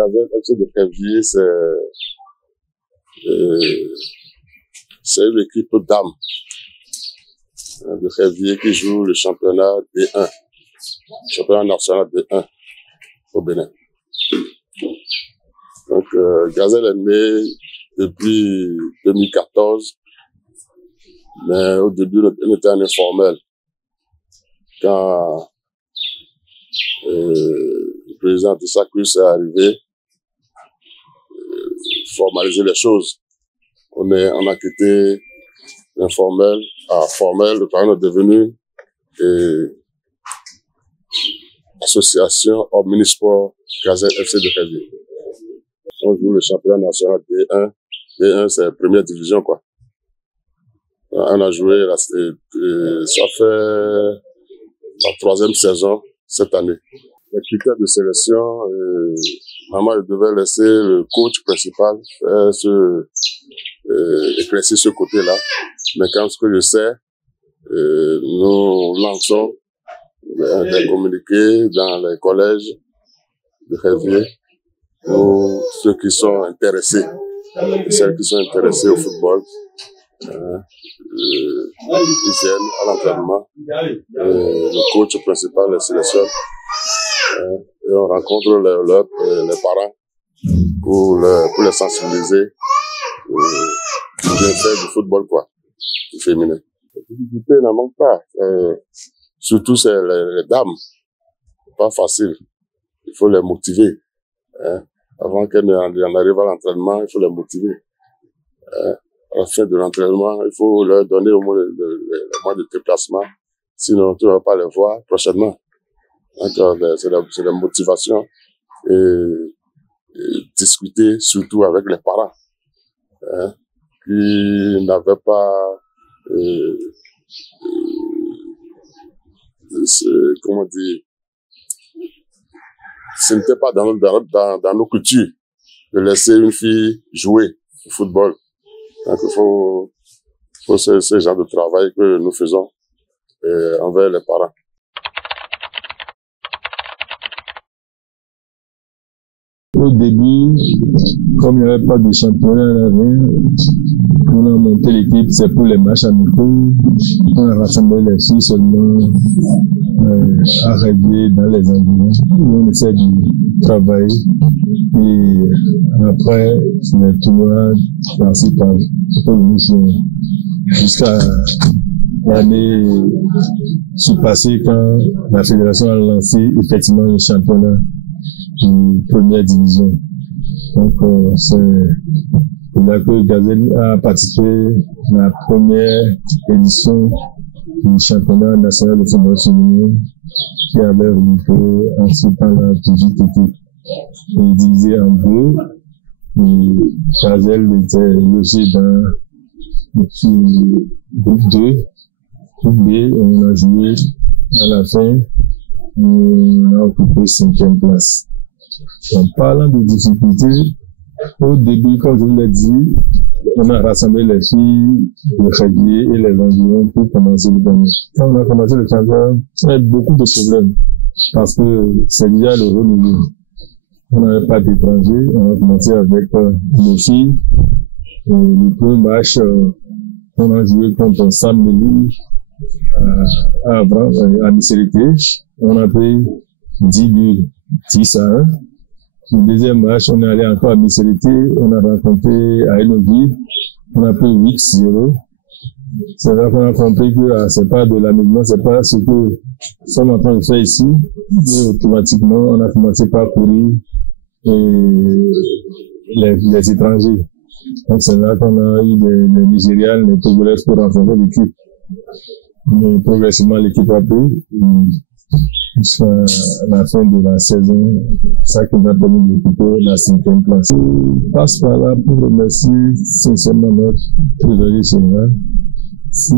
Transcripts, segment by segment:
Gazelle FC de Février, c'est une équipe d'âme de Février qui joue le championnat D1, championnat national D1 au Bénin. Donc, Gazelle est né depuis 2014, mais au début, on était en informel. Quand le président de Sacrus est arrivé, formaliser les choses. On a quitté l'informel à formel, le parent est devenu association omnisport Gazelle FC de Février. On joue le championnat national D1. D1, c'est la première division, quoi. On a joué, ça fait la 3e saison cette année. Les critères de sélection, maman, elle devait laisser le coach principal éclaircir ce côté-là. Mais quand ce que je sais, nous lançons des communiqués dans les collèges de Février pour ceux qui sont intéressés, celles qui sont intéressées au football. Ils viennent à l'entraînement. Le coach principal les sélectionne. Et on rencontre les parents pour les sensibiliser au bienfait du football, quoi, du féminin. Les difficultés n'en manquent pas. Surtout, c'est les dames. C'est pas facile. Il faut les motiver. Avant qu'elles en arrivent à l'entraînement, il faut les motiver. À la fin de l'entraînement, il faut leur donner au moins les mois de déplacement. Sinon, tu ne vas pas les voir prochainement. Donc, c'est la motivation et discuter surtout avec les parents qui n'avaient pas comment dire, ce n'était pas dans nos cultures de laisser une fille jouer au football. Donc il faut ce genre de travail que nous faisons envers les parents. Au début, comme il n'y avait pas de championnat à l'avenir, on a monté l'équipe, c'est pour les matchs amicaux. On a rassemblé les filles seulement à régler dans les environs. On essaie de travailler. Et après, les tournois lancés par l'émission jusqu'à l'année surpassée quand la fédération a lancé effectivement le championnat de première division. Donc, c'est là que Gazelle a participé à la première édition du championnat national de football féminin qui avait regroupé ensuite la 18 équipes. Il est divisé en deux. Et Gazelle était logé dans le groupe 2, groupe B, et on a joué à la fin, on a occupé 5e place. En parlant des difficultés, au début, comme je vous l'ai dit, on a rassemblé les filles, le Février et les environs pour commencer le tournoi. Quand on a commencé le championnat, il y a beaucoup de problèmes parce que c'est déjà le haut niveau. On n'avait pas d'étrangers, on a commencé avec nos filles. Et le premier match, on a joué contre Sam Meli à Misérité. On a pris 10 à 1. Le deuxième match, on est allé encore à Misérité, on a rencontré à Enovi, on a pris 8-0. C'est là qu'on a compris que c'est pas de l'aménagement, c'est pas ce que nous sommes en train de faire ici. Et automatiquement, on a commencé par courir les étrangers. Donc c'est là qu'on a eu les Nigérians, les Togolais pour rencontrer l'équipe. Mais progressivement, l'équipe a pris. Jusqu'à la fin de la saison, ça qui va permis d'occuper la 5e place. Je passe par là pour remercier sincèrement notre trésorier général. Si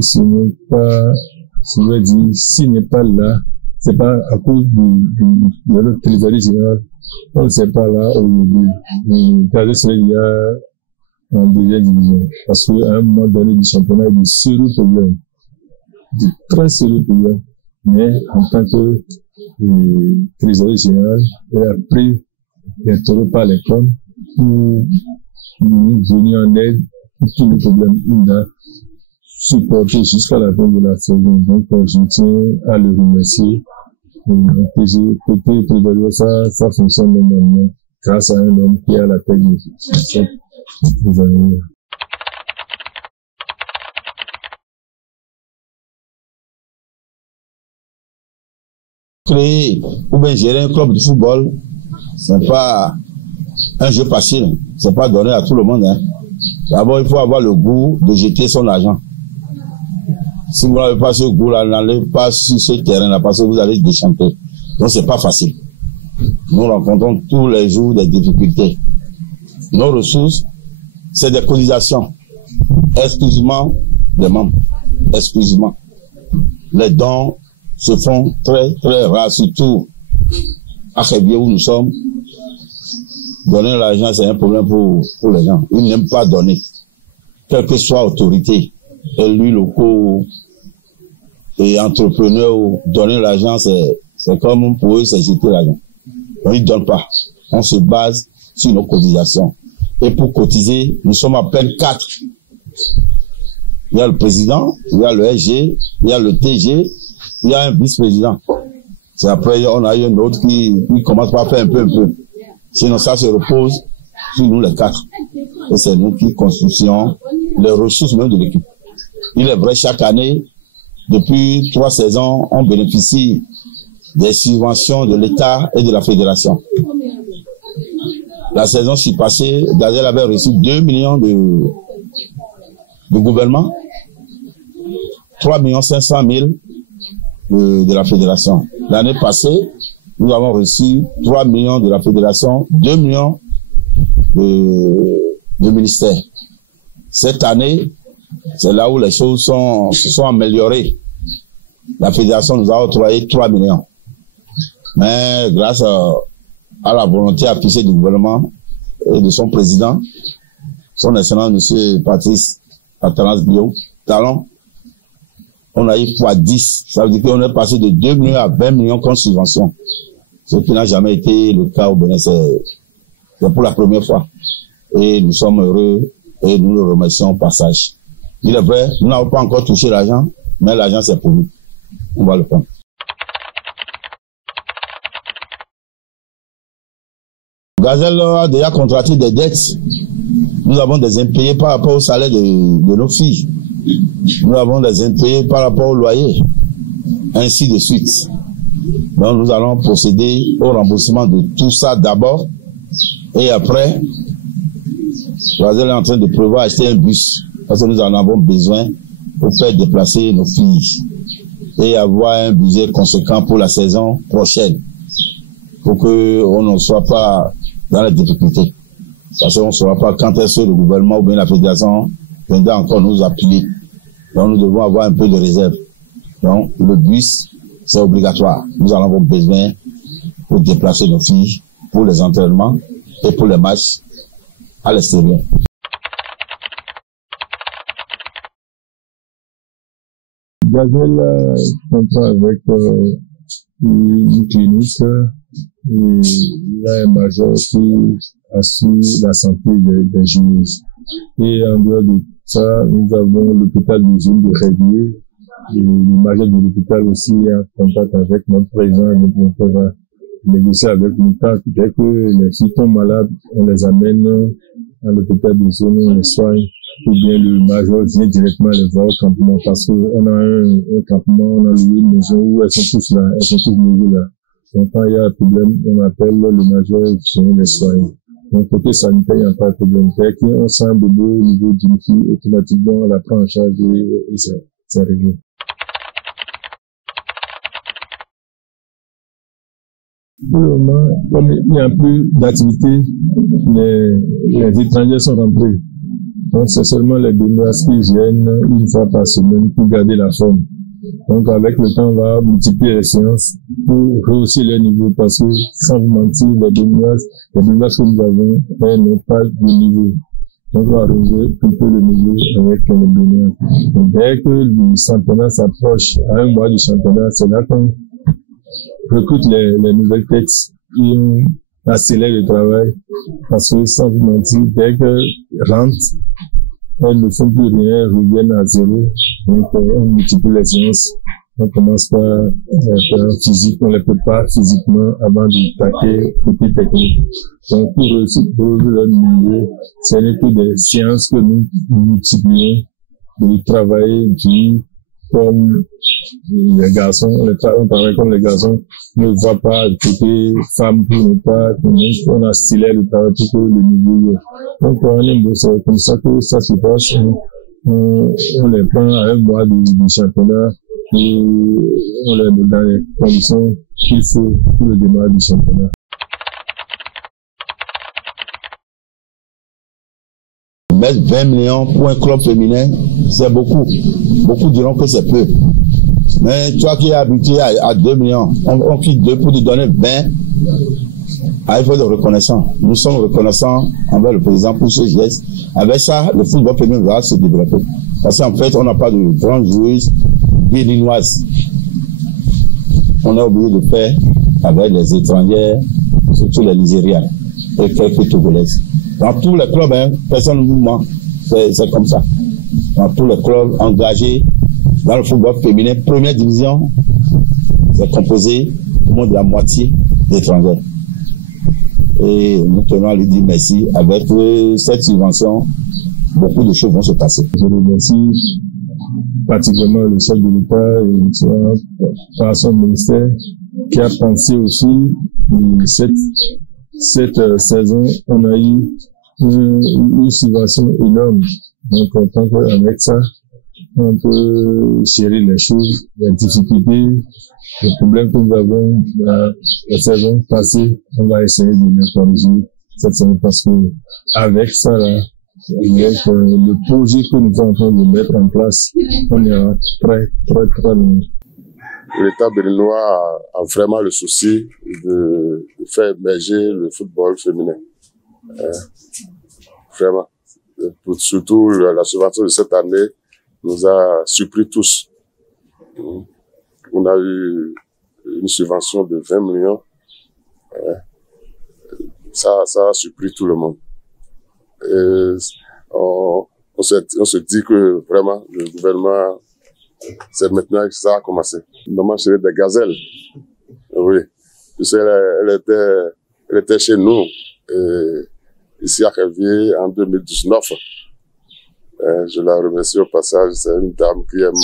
ce n'est pas, je veux dire, s'il n'est pas là, c'est pas à cause de notre trésorier général. On ne sait pas là aujourd'hui. Mais Gazelle serait déjà en deuxième division. Parce qu'à un moment donné du championnat, il y a de sérieux problèmes. De très sérieux problèmes. Mais en tant que trésorier général, il a pris les taureaux par les cornes pour nous venir en aide pour tous les problèmes qu'il a supportés jusqu'à la fin de la saison. Donc, je tiens à le remercier. Peut-être ça fonctionne normalement grâce à un homme qui est à la tête des années. Créer ou bien gérer un club de football, c'est pas un jeu facile, c'est pas donné à tout le monde, hein. D'abord, il faut avoir le goût de jeter son argent. Si vous n'avez pas ce goût-là, n'allez pas sur ce terrain-là parce que vous allez déchanter. Donc, c'est pas facile. Nous rencontrons tous les jours des difficultés. Nos ressources, c'est des cotisations. Exclusivement des membres. Exclusivement. Les dons se font très, très rares, surtout à Rébier où nous sommes. Donner l'argent, c'est un problème pour les gens. Ils n'aiment pas donner. Quelle que soit autorité, élus locaux et entrepreneurs, donner l'argent, c'est comme pour eux, c'est jeter l'argent. Donc, ils ne donnent pas. On se base sur nos cotisations. Et pour cotiser, nous sommes à peine 4. Il y a le président, il y a le SG, il y a le TG, il y a un vice-président. C'est après, on a eu un autre qui commence par faire un peu. Sinon, ça se repose sur nous les 4. Et c'est nous qui constituons les ressources même de l'équipe. Il est vrai, chaque année, depuis 3 saisons, on bénéficie des subventions de l'État et de la Fédération. La saison ci passée, Gazelle avait reçu 2 millions de gouvernement, 3 500 000 de la Fédération. L'année passée, nous avons reçu 3 millions de la Fédération, 2 millions de ministère. Cette année, c'est là où les choses se sont améliorées. La Fédération nous a octroyé 3 millions. Mais grâce à la volonté affichée du gouvernement et de son président, son excellence M. Patrice Talon, on a eu x10. Ça veut dire qu'on est passé de 2 millions à 20 millions comme subvention. Ce qui n'a jamais été le cas au Bénin. C'est pour la première fois. Et nous sommes heureux et nous le remercions au passage. Il est vrai, nous n'avons pas encore touché l'argent, mais l'argent c'est pour nous. On va le prendre. Gazelle a déjà contracté des dettes. Nous avons des impayés par rapport au salaire de nos filles. Nous avons des impayés par rapport au loyer. Ainsi de suite. Donc nous allons procéder au remboursement de tout ça d'abord. Et après, Gazelle est en train de prévoir acheter un bus. Parce que nous en avons besoin pour faire déplacer nos filles. Et avoir un budget conséquent pour la saison prochaine. Pour qu'on ne soit pas dans les difficultés. Parce qu'on ne saura pas quand est-ce que le gouvernement ou bien la fédération viendra encore nous appuyer. Donc nous devons avoir un peu de réserve. Donc le bus, c'est obligatoire. Nous en avons besoin pour déplacer nos filles, pour les entraînements et pour les matchs à l'extérieur. Gazelle contrat avec une clinique et il y a un major qui assure la santé des joueuses. Et en dehors de ça, nous avons l'hôpital de zone de Rébier et le major de l'hôpital aussi est en contact avec notre président et notre va négocier avec nous. Dès que les filles tombent malades, on les amène à l'hôpital de zone, on les soigne. Ou bien le major vient directement les voir au campement parce qu'on a un campement, on a loué une maison où elles sont tous là, elles sont tous logées là. Donc quand il y a un problème, on appelle le major vient les soigner. Donc côté sanitaire, il n'y a pas de problème. Dès qu'on sent un bébé au niveau d'une fille, automatiquement on la prend en charge et c'est réglé. Pour le moment, comme il n'y a plus d'activité, les étrangers sont rentrés. Donc, c'est seulement les Béninoises qui viennent une fois par semaine pour garder la forme. Donc, avec le temps, on va multiplier les séances pour rehausser leur niveau parce que, sans vous mentir, les Béninoises que nous avons, elles n'ont pas de niveau. Donc, on va relever plutôt le niveau avec les Béninoises. Donc, dès que le championnat s'approche à un mois du championnat, c'est là qu'on recrute les nouvelles têtes qui ont accélère le travail. Parce que sans vous mentir, dès qu'elles rentrent, elles ne font plus rien, reviennent à zéro. Donc, on multiplie les séances. On commence par faire physique, on les prépare physiquement avant de taquer côté technique. Donc, pour le niveau, ce n'est que des séances que nous multiplions de travailler comme les garçons, on travaille comme les garçons, ne va pas côté femme pour ne pas, on accélère le travail pour que le niveau. Donc, c'est comme ça que ça se passe. On les prend à un mois du championnat et on les met dans les conditions qu'il faut pour le démarrage du championnat. Mettre 20 millions pour un club féminin, c'est beaucoup. Beaucoup diront que c'est peu. Mais toi qui es habitué à 2 millions, on quitte 2 pour te donner 20. Il faut être reconnaissant. Nous sommes reconnaissants envers le président pour ce geste. Avec ça, le football féminin va se développer. Parce qu'en fait, on n'a pas de grandes joueuses béninoises. On est obligé de faire avec les étrangères, surtout les Nigériens et quelques Togolaises. Dans tous les clubs, personne ne vous ment. C'est comme ça. Dans tous les clubs engagés dans le football féminin, première division, c'est composé au moins de la moitié d'étrangers. Et nous tenons à lui dire merci. Avec cette subvention, beaucoup de choses vont se passer. Je remercie particulièrement le chef de l'État et par son ministère qui a pensé aussi cette saison, on a eu une subvention énorme. Donc, en tant qu'avec ça, on peut gérer les choses, les difficultés, les problèmes que nous avons dans la saison passée. On va essayer de les corriger cette saison parce que avec ça, là, avec le projet que nous sommes en train de mettre en place, on est très loin. L'État béninois a vraiment le souci de faire émerger le football féminin. Vraiment. Surtout la subvention de cette année nous a surpris tous. On a eu une subvention de 20 millions. Ça a surpris tout le monde. Et on se dit que vraiment le gouvernement, c'est maintenant que ça a commencé. Maman chérie des gazelles. Oui. Tu sais, elle était chez nous, ici à Révier, en 2019. Je la remercie au passage. C'est une dame qui aime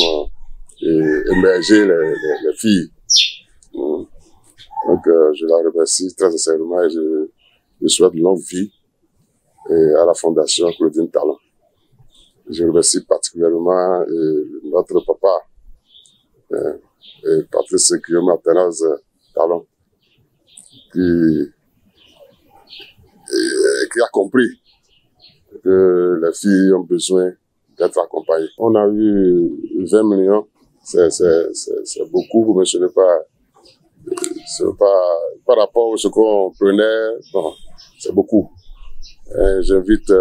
émerger les filles. Donc, je la remercie très sincèrement et je souhaite longue vie à la Fondation Claudine Talon. Je remercie particulièrement notre papa, Patrice Guillaume Athanase Talon, qui a compris que les filles ont besoin d'être accompagnées. On a eu 20 millions, c'est beaucoup, mais ce n'est pas par rapport à ce qu'on prenait, non, c'est beaucoup. J'invite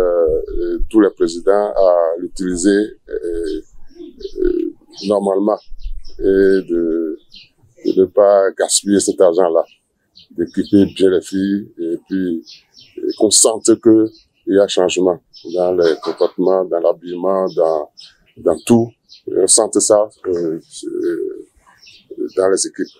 tous les présidents à l'utiliser normalement et de ne pas gaspiller cet argent-là, d'équiper bien les filles et puis qu'on sente qu'il y a changement dans les comportements, dans l'habillement, dans tout. On sente ça dans les équipes.